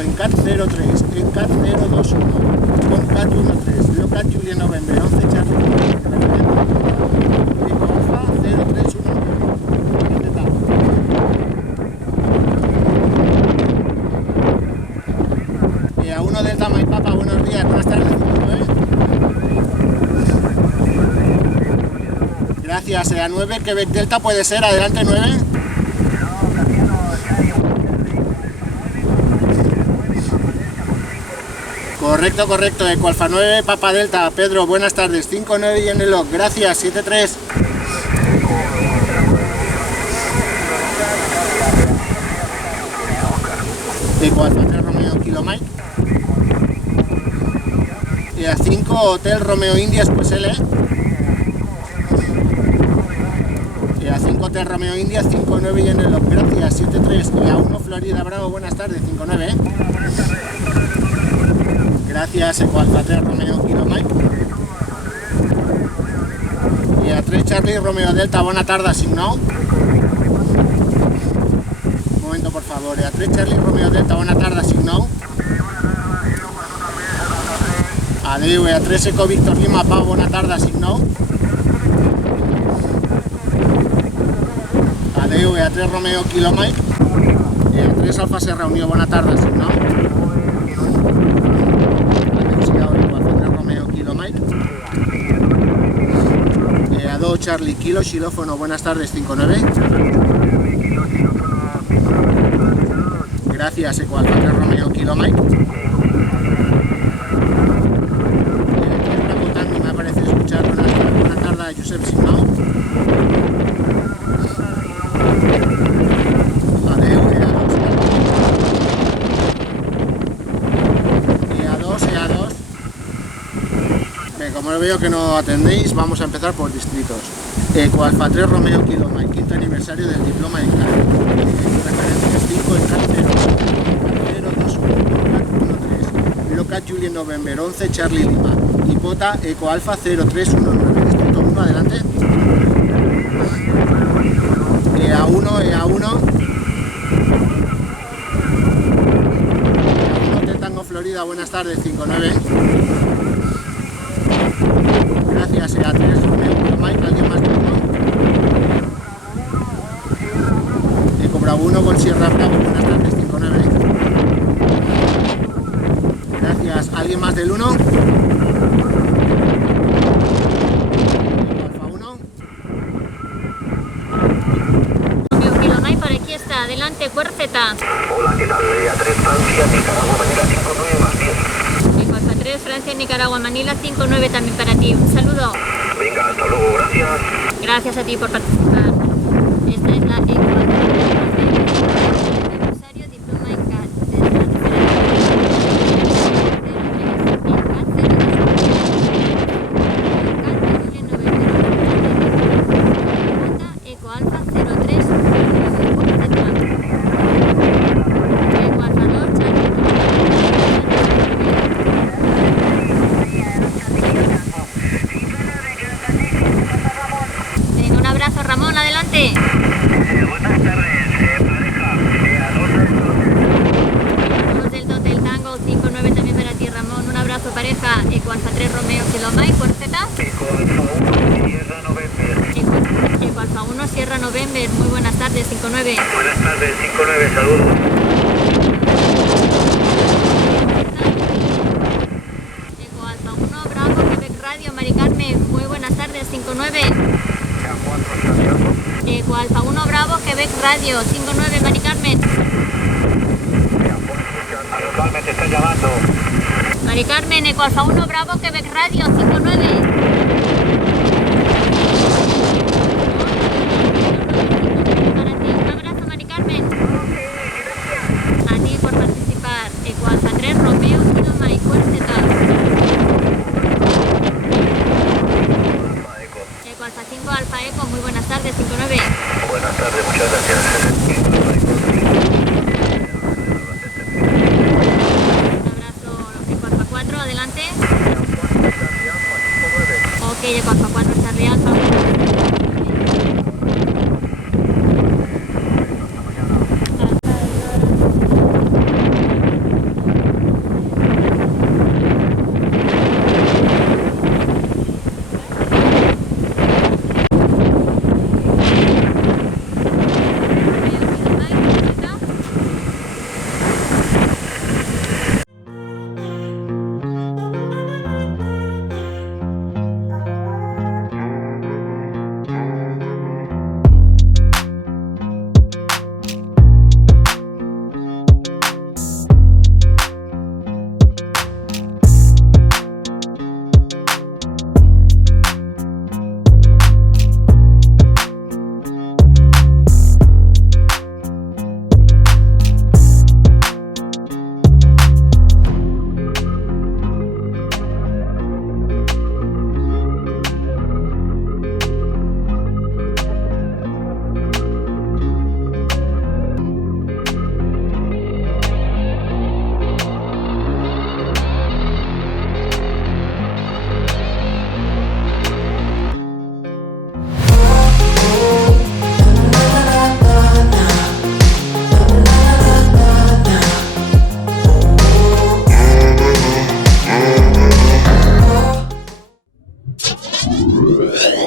5 en CAT 03, en CAT 021, con CAT 13, Leo CAT Juliet November 11 Charlie, Eco Alfa 0319. A 1 Delta My Papa, buenos días, buenas tardes. Gracias, a 9 Quebec Delta puede ser, adelante 9. Correcto, Eco Alfa 9 Papa Delta, Pedro, buenas tardes, 5-9 y en el log, gracias, 7-3. Eco Alfa 3 Romeo Kilo Mike. Y a 5 Hotel Romeo Indias, pues L. Y a 5 Hotel Romeo Indias, 5-9 y en el log, gracias, 7-3. Y a 1 Florida Bravo, buenas tardes, 5-9. Gracias, Eco Alfa 3 Romeo Kilo Mike. Y a 3 Charlie Romeo Delta, buena tarde, asignado. Un momento, por favor. Y a 3 Charlie Romeo Delta, buena tarde, asignado. Adeu, y a 3 Eco Víctor Lima Pau, buena tarde, asignado. Adeu, y a 3 Romeo Kilo Mike. Y a 3 Alfa Serra Unió, buena tarde, asignado. A 2 Charlie Kilo Xilófono, buenas tardes, 5-9. Gracias, Eco Alfa 3 Romeo Kilo Mike. Me parece escuchar buena tarde a Josep Signao. Adeu, EA2. Como veo que no atendéis, vamos a empezar por distritos. Eco Alfa 3 Romeo Kilo Mike, quinto aniversario del diploma en CAT. Referencias 5 en CAT 021, Locat Juliet November 11 Charlie Lima. Hipota Eco Alfa 0319, distrito 1, adelante. EA1. Hotel Tango Florida, buenas tardes, 5-9. Gracias, EA3 Romeo Kilo Mike, ¿alguien más de uno? Eco Bravo 1 con Sierra Bravo, buenas tardes, 5-9. Gracias, ¿alguien más del 1? Eco Alfa 1. Romeo Kilo Mike, por aquí está, adelante, Cuerceta. Hola, ¿qué tal? EA3 Francia, Nicaragua, Manila 5-9 más 10. Eco Alfa 3 Francia, Nicaragua, Manila 5-9 también para ti, un saludo. Venga, hasta luego, gracias. Gracias a ti por participar. Esta es la Eco aniversario diploma en CAT. Eco Alfa 03 Eco Alfa 2 Venga, un abrazo, Ramón, adelante. Buenas tardes, pareja. Vamos del Hotel Tango 5-9 también para ti, Ramón. Un abrazo, pareja. Eco Alfa 3 Romeo Kilo Mike, Cuerceta. Eco Alfa 1, Sierra November. Eco Alfa 1 Sierra November. Muy buenas tardes, 5-9. Buenas tardes, 5-9, saludos. Eco Alfa 1 Bravo Quebec Radio, Mari Carmen. Muy buenas tardes, 5-9. Eco Alfa 1 Bravo Quebec Radio, 5-9, Mari Carmen. Aló, Carmen, te está llamando. Mari Carmen, Eco Alfa 1 Bravo Quebec Radio, 5-9. Para ti, un abrazo, Mari Carmen. A ti por participar. Eco Alfa 3 Romeo Kilo Mike, Cuerceta. Eco Alfa 5 Alfa Eco, muy buenas tardes, 5-9. Buenas tardes, muchas gracias. Un abrazo, Eco Alfa 4, adelante. Ok, Eco Alfa 4, Charlie Alfa. Ugh.